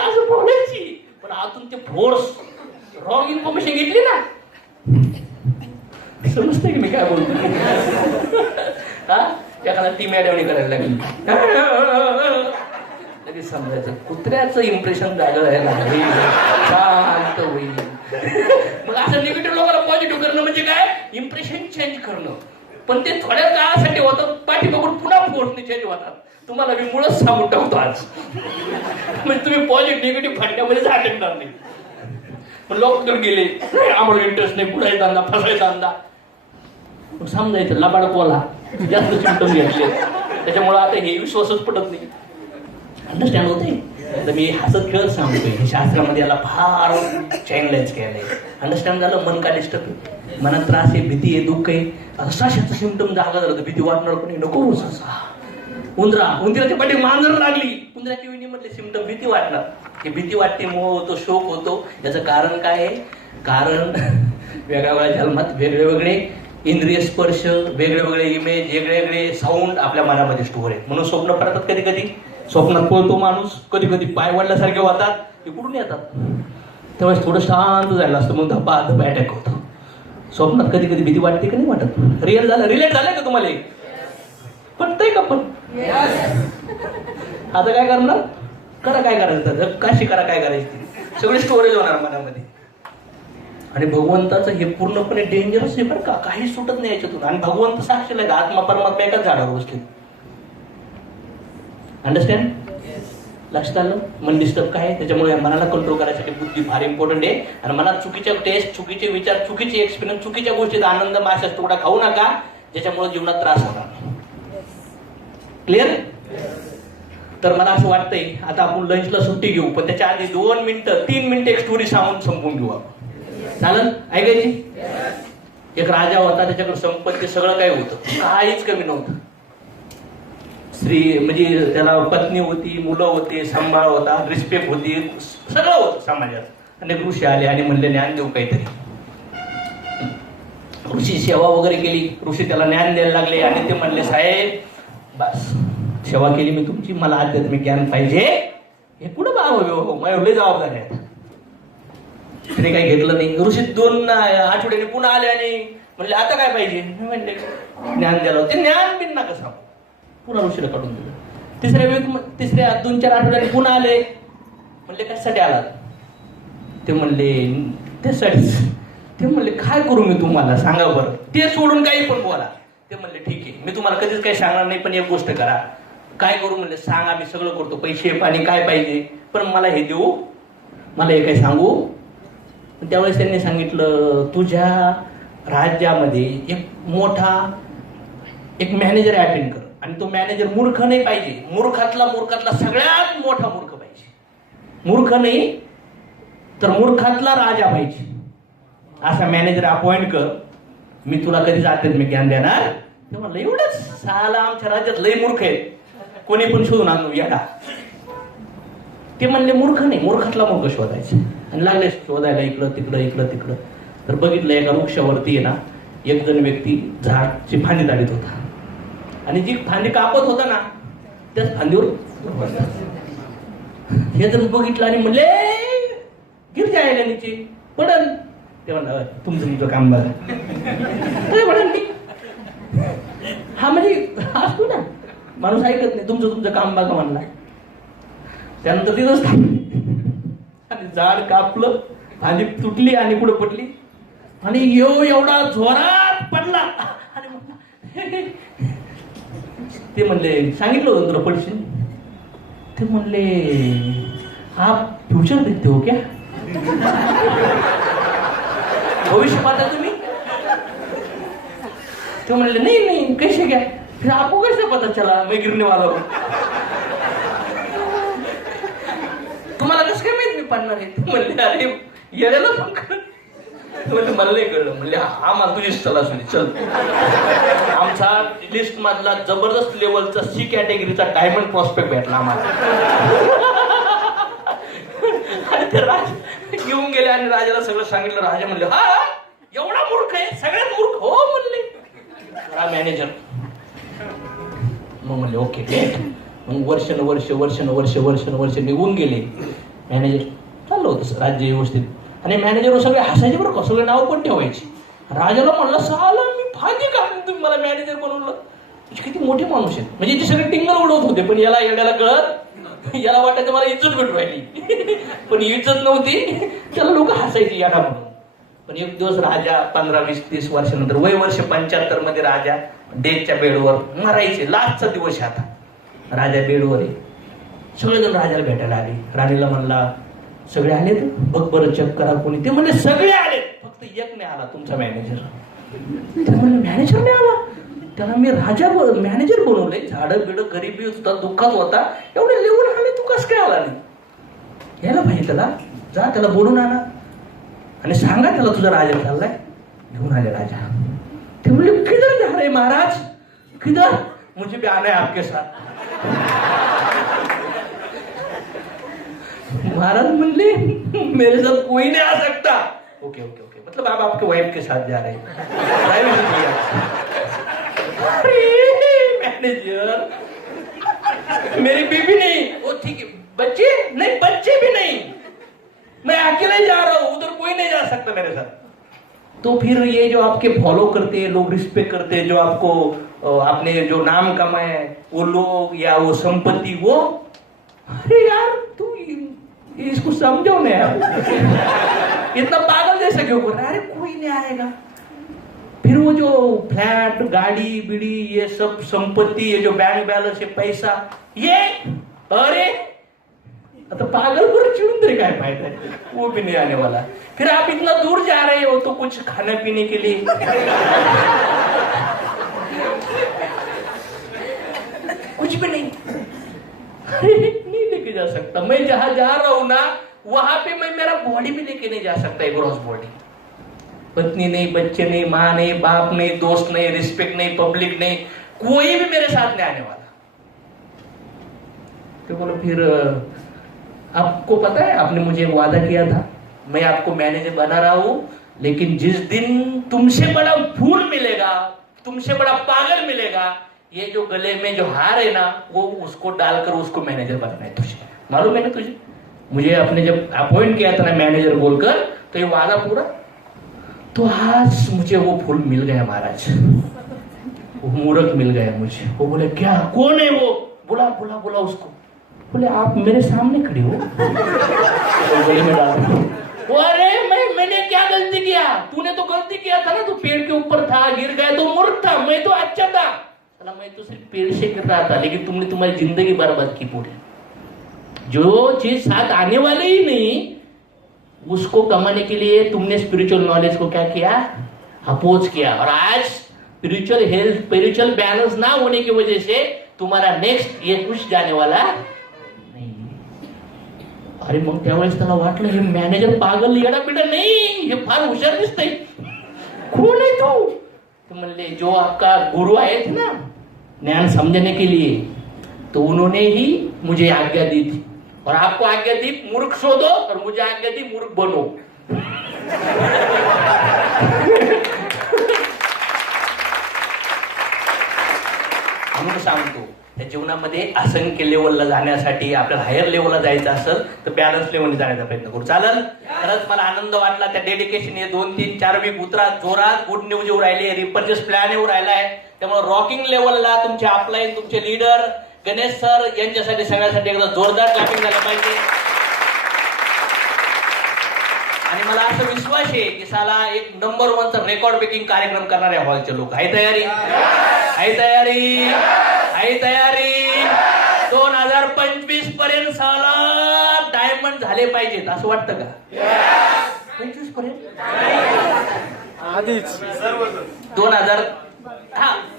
असं बोलायची, पण आतून ते फोर्स रॉंग इन्फॉर्मेशन घेतली ना. समजते की मी काय बोलतो? हा, एखादा ती मॅडमने करायला लागली, लगेच समजायचं कुत्र्याचं इम्प्रेशन जागं राहायला शांत होईल. मग असं निगेटिव्ह लोकांना पॉझिटिव्ह करणं म्हणजे काय? इम्प्रेशन चेंज करणं. पण ते थोड्या काळासाठी होतं, पाठी बघून पुन्हा फोर्सने चेंज होतात. तुम्हाला मी मुळच सांगून टाकतो आज. म्हणजे तुम्ही पॉझिटिव्ह निगेटिव्ह फाटण्यामध्ये अटकणार नाही. पण लोक तर गेले, आम्हाला इंटरेस्ट नाही, पुढे धंदा फसायचा धंदा. समजायचं लबाड कोला जास्त सिम्पटम घेतले, त्याच्यामुळे आता हे विश्वासच पटत नाही. अंडरस्टँड होते? तर मी हसत खेळत सांगतोय, हे शास्त्रामध्ये याला फार चॅनलाइज केलंय. अंडरस्टँड झालं? मन का डिस्टर्ब? मनात त्रास आहे, भीती आहे, दुःख आहे, सशाचं सिम्पटम जागा झालं तर भीती वाटणार पण नको. उंदराच्या पाठी मांजर लागली, उंदराच्या विणीमधले सिम्पटम भीती वाटणार. हे भीती वाटते, मोह होतो, शोक होतो. याचं कारण काय आहे? कारण वेगळ्या वेगळ्या जन्मात वेगळे वेगळे इंद्रिय स्पर्श, वेगळे वेगळे इमेज, वेगळे वेगळे साऊंड आपल्या मनामध्ये स्टोर आहेत. म्हणून स्वप्न पडतात. कधी कधी स्वप्नात पळतो माणूस, कधी कधी पाय वाढल्यासारखे होतात, ते कुठून येतात? त्यावेळेस थोडं शांत जायला असतं, मग धपा अटॅक होतो. स्वप्नात कधी कधी भीती वाटते का नाही वाटत? रिअल झालं? रिलेट झालंय का तुम्हाला? पटतंय का? पण आता काय करणार? करा काय करायचं, काशी करा काय करायची, सगळी स्टोरेज होणार मनामध्ये. आणि भगवंताचं हे पूर्णपणे डेंजरस आहे बरं का, काही सुटत नाही याच्यातून. आणि भगवंत साक्षीला आहे, आत्मा परमात्मा एकाच झाडावर बसले. अंडरस्टँड? लक्षात आलं? मन डिस्टर्ब काय? त्याच्यामुळे मनाला कंट्रोल करायसाठी बुद्धी फार इम्पॉर्टंट आहे. आणि मनात चुकीच्या टेस्ट, चुकीचे विचार, चुकीचे एक्सपिरियन्स, चुकीच्या गोष्टीचा आनंद माशास तुकडा खाऊ नका, ज्याच्यामुळे जीवनात त्रास होणार. क्लिअर? तर मला असं वाटतंय आता आपण लंचला सुट्टी घेऊ, पण त्याच्या आधी 2 मिनिटं 3 मिनिटं एक स्टोरी सांगून संपवून घेऊ आपण. चालेल? ऐकायची? एक राजा होता, त्याच्याकडे संपत्ती सगळं काही होतं, काहीच कमी नव्हतं. म्हणजे त्याला पत्नी होती, मुलं होते, सांभाळ होता, रिस्पेक्ट होती, सगळं होतं समाजात. आणि ऋषी आले आणि म्हणले ज्ञान देऊ काहीतरी. ऋषी सेवा वगैरे केली, ऋषी त्याला ज्ञान द्यायला लागले आणि ते म्हणले साहेब बस सेवा केली मी तुमची, मला आध्यात्मिक ज्ञान पाहिजे. हे कुठं बाबा माझ्या लय जबाबदारी आहे. तिने काही घेतलं नाही. ऋषी 2 आठवड्याने पुन्हा आले आणि म्हणले आता काय पाहिजे. म्हणले ज्ञान द्यायला. ते ज्ञान बिन नका सांगू. पुन्हा ऋषीला काढून दिलं. तिसऱ्या 2-4 आठवड्याने पुन्हा आले. म्हणले कशासाठी आलात. ते म्हणले त्यासाठीच. ते म्हणले काय करू मी तुम्हाला सांगा बरं. ते सोडून काही पण बोला. ते म्हणले ठीक आहे मी तुम्हाला कधीच काही सांगणार नाही, पण एक गोष्ट करा. काय करू म्हणले सांगा मी सगळं करतो, पैसे पाणी काय पाहिजे, पण मला हे देऊ, मला हे काही सांगू. त्यावेळेस त्यांनी सांगितलं तुझ्या राज्यामध्ये एक मोठा एक मॅनेजर अटेंड कर, आणि तो मॅनेजर मूर्ख नाही पाहिजे, मूर्खातला सगळ्यात मोठा मूर्ख पाहिजे. मूर्ख नाही तर मूर्खातला राजा पाहिजे, असा मॅनेजर अपॉइंट कर, मी तुला कधीच आध्यात्मिक ज्ञान देणार. ते म्हणलं एवढंच. साला आमच्या राज्यात लय मूर्ख आहे, कोणी पण शोधून आणू याडा. ते म्हणले मूर्ख नाही, मूर्खातला मूर्ख शोधायचे. आणि लागले शोधायला इकडं तिकडं. तर बघितलं एका वृक्षावरती आहे ना एक जण व्यक्ती झाडची फांदी दाढीत होता, आणि जी फांदी कापत होता ना त्याच फांदीवर हे जण बघितलं आणि म्हणले गिर जायला नीचे पडन. ते म्हणलं तुमचं काम बघा. हा म्हणजे असतो ना माणूस ऐकत नाही, तुमचं काम बघा म्हणला. त्यानंतर तिथंच आणि झाड कापलं, फांदी तुटली आणि पुढे पडली, आणि एवढा जोरात पडला. आणि ते म्हणले सांगितलं होतं तुला पडशील. ते म्हणले आप फ्युचर देखते हो क्या, भविष्य पाहता तुम्ही. ते म्हणले नहीं कैसे क्या, फिर आपको कैसे पता चला मैं गिरने वाला हूं. तुम्हाला कसं काय माहित मी पडणार आहे. ते म्हणले अरे येण्याला पण म्हणले मला नाही कळलं. म्हणले हा मला तुझी सल्ला सुनी चल. आमचा लिस्ट मधला जबरदस्त लेवलचा C कॅटेगरीचा डायमंड प्रॉस्पेक्ट भेटला आम्हाला. आणि ते राज घेऊन गेले आणि राजाला सगळं सांगितलं. राजा म्हणले हा एवढा मूर्ख आहे, सगळ्यात मूर्ख. हो म्हणले मॅनेजर. मग म्हणले ओके ग्रेट. मग वर्ष निघून गेले. मॅनेजर चाललं होतं राज्य व्यवस्थित, आणि मॅनेजरवर सगळे हसायचे बरं का, सगळे नाव पण ठेवायचे. राजाला म्हणलं साला मी फांदी काढून तुम्ही मला मॅनेजर बनवलं. किती मोठे माणूस आहेत. म्हणजे ते सगळे टिंगल उडवत होते, पण याला कळत, याला वाटायचं मला इज्जत भेटू राहिली, पण इज्जत नव्हती. त्याला लोक हसायचे याडा म्हणून. पण एक दिवस राजा 15-20-30 वर्षानंतर वर्ष 75 मध्ये राजा डेटच्या बेडवर मरायचे. लास्टचा दिवस आता राजा बेडवर आहे. सगळेजण राजाला भेटायला आले. राणीला म्हणला सगळे आले तर बघ बरं चेक करा कोणी. ते म्हणले सगळे आले, फक्त एक नाही आला तुमचा मॅनेजर. ते म्हणले मॅनेजर नाही आला, त्याला मी राजा मॅनेजर बनवले. झाडं बिड गरीबी होता, दुःखात होता, एवढे लेवल आले, तू कसं काय आला नाही. यायला पाहिजे त्याला, जा त्याला बोलून आणा आणि सांगा त्याला तुझा राजा चाललाय. घेऊन आले राजा. ते म्हणले किधर जा रहे महाराज, किधर, मुझे भी आना है आपके साथ. महाराज म्हणले मेरे साथ कोई नहीं आ सकता. ओके ओके ओके मतलब आप आपके वाइफ के साथ जा रहे हैं. मैनेजर मेरी बीबी नहीं, वो ठीक है, बच्चे नहीं, बच्चे भी नहीं, मैं अकेला ही जा रहा हूं, उधर कोई नहीं जा सकता मेरे साथ. तो फिर ये जो आपके फॉलो करते हैं लोग, रिस्पेक्ट करते हैं, जो आपको आपने जो नाम कमाए वो लोग या वो संपत्ति, वो अरे यार तू इसको समझो ना यार, इतना पागल जैसा क्यों कर रहा है. अरे कोई नहीं आएगा. फिर वो जो फ्लैट गाड़ी बिड़ी ये सब संपत्ति, ये जो बैंक बैलेंस, ये पैसा, ये अरे तो पागल पर चिड़ूं तरी काय फायदा है, वो भी नहीं आने वाला. फिर आप इतना दूर जा रहे हो तो कुछ खाने पीने के लिए कुछ भी नहीं. अरे नहीं लेके जा सकता, मैं जहां जा रहा हूं ना वहां पे मैं मेरा बॉडी भी लेके नहीं जा सकता, एक ग्रॉस बॉडी। पत्नी नहीं, बच्चे नहीं, माँ नहीं, बाप नहीं, दोस्त नहीं, रिस्पेक्ट नहीं, पब्लिक नहीं, कोई भी मेरे साथ नहीं आने वाला। तो बोलो फिर आपको पता है आपने मुझे वादा किया था मैं आपको मैनेजर बना रहा हूं, लेकिन जिस दिन तुमसे बड़ा फूल मिलेगा, तुमसे बड़ा पागल मिलेगा, ये जो गले में जो हार है ना वो उसको डालकर उसको मैनेजर बनना है तुझे। मालूम है ना तुझे? मुझे आपने जब अपॉइंट किया था ना मैनेजर बोलकर, तो ये वादा पूरा। तो आज मुझे वो फूल मिल गया महाराज, वो मूर्ख मिल गया मुझे। वो बोले क्या, कौन है वो? बुला बुला बुला उसको। बोले आप मेरे सामने खड़ी हो। तो बोले मैं डाल रहा हूं। अरे मैंने क्या गलती किया? तूने तो गलती किया था ना, तू पेड़ के ऊपर था, गिर गया तो मूर्ख था, मैं तो अच्छा था। साला मैं तो सिर्फ पेड़ से गिर रहा था, लेकिन तुमने तुम्हारी जिंदगी बर्बाद की पूरी। जो चीज साथ आने वाली ही नहीं उसको कमाने के लिए तुमने स्पिरिचुअल नॉलेज को क्या किया? Oppose KIA. और आज स्पिरिचुअल हेल्थ, स्पिरिचुअल बैलेंस ना होने की वजह से तुम्हारा नेक्स्ट ये कुछ जाने वाला नाही। अरे मग त्यावेळेस त्याला वाटलं हे मॅनेजर पागल येडा पिडा नाही, हे फार हुशार दिसतंय, कोण आहे तू? तो म्हणले जो आपका गुरु आए थे ना ज्ञान समझने के लिए, तो उन्होंने ही मुझे आज्ञा दी थी, और आपको आज्ञा दी मूर्ख शोधो, और मुझे आज्ञा दी मूर्ख बनो। म्हणून सांगतो त्या जीवनामध्ये असंख्य लेवलला जाण्यासाठी आपल्याला हायर लेवलला जायचं असेल तर बॅलन्स लेवलला जाण्याचा प्रयत्न करू। चालेल? खरंच मला आनंद वाटला त्या डेडिकेशन। हे 2-3-4 वीक उतरा जोरात, गुड न्यूज येऊ राहिले, रिपर्चेस प्लॅन येऊ राहिला आहे, त्यामुळे रॉकिंग लेवलला तुमचे अपलाईन, तुमचे लीडर गणेश सर यांच्यासाठी सगळ्यासाठी एकदा जोरदार क्लॅपिंग झालं पाहिजे। आणि मला असं विश्वास आहे की साला एक नंबर 1 चा रेकॉर्ड ब्रेकिंग कार्यक्रम करणारे हॉलचे लोक आहे तयारी? आहे तयारी? आहे तयारी? 2025 पर्यंत साला डायमंड झाले पाहिजेत असं वाटतं का? 25 पर्यंत आधीच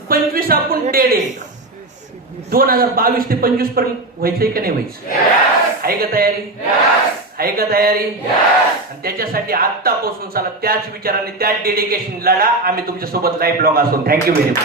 25 आपण डेड आहे, 2022 ते 25 पर्यंत व्हायचंय का नाही व्हायचं? आहे का तयारी? आहे का तयारी? आणि त्याच्यासाठी आत्तापासून चला त्याच विचाराने त्याच डेडिकेशन लढा। आम्ही तुमच्या सोबत लाईफ लॉंग असतो। Thank you very much.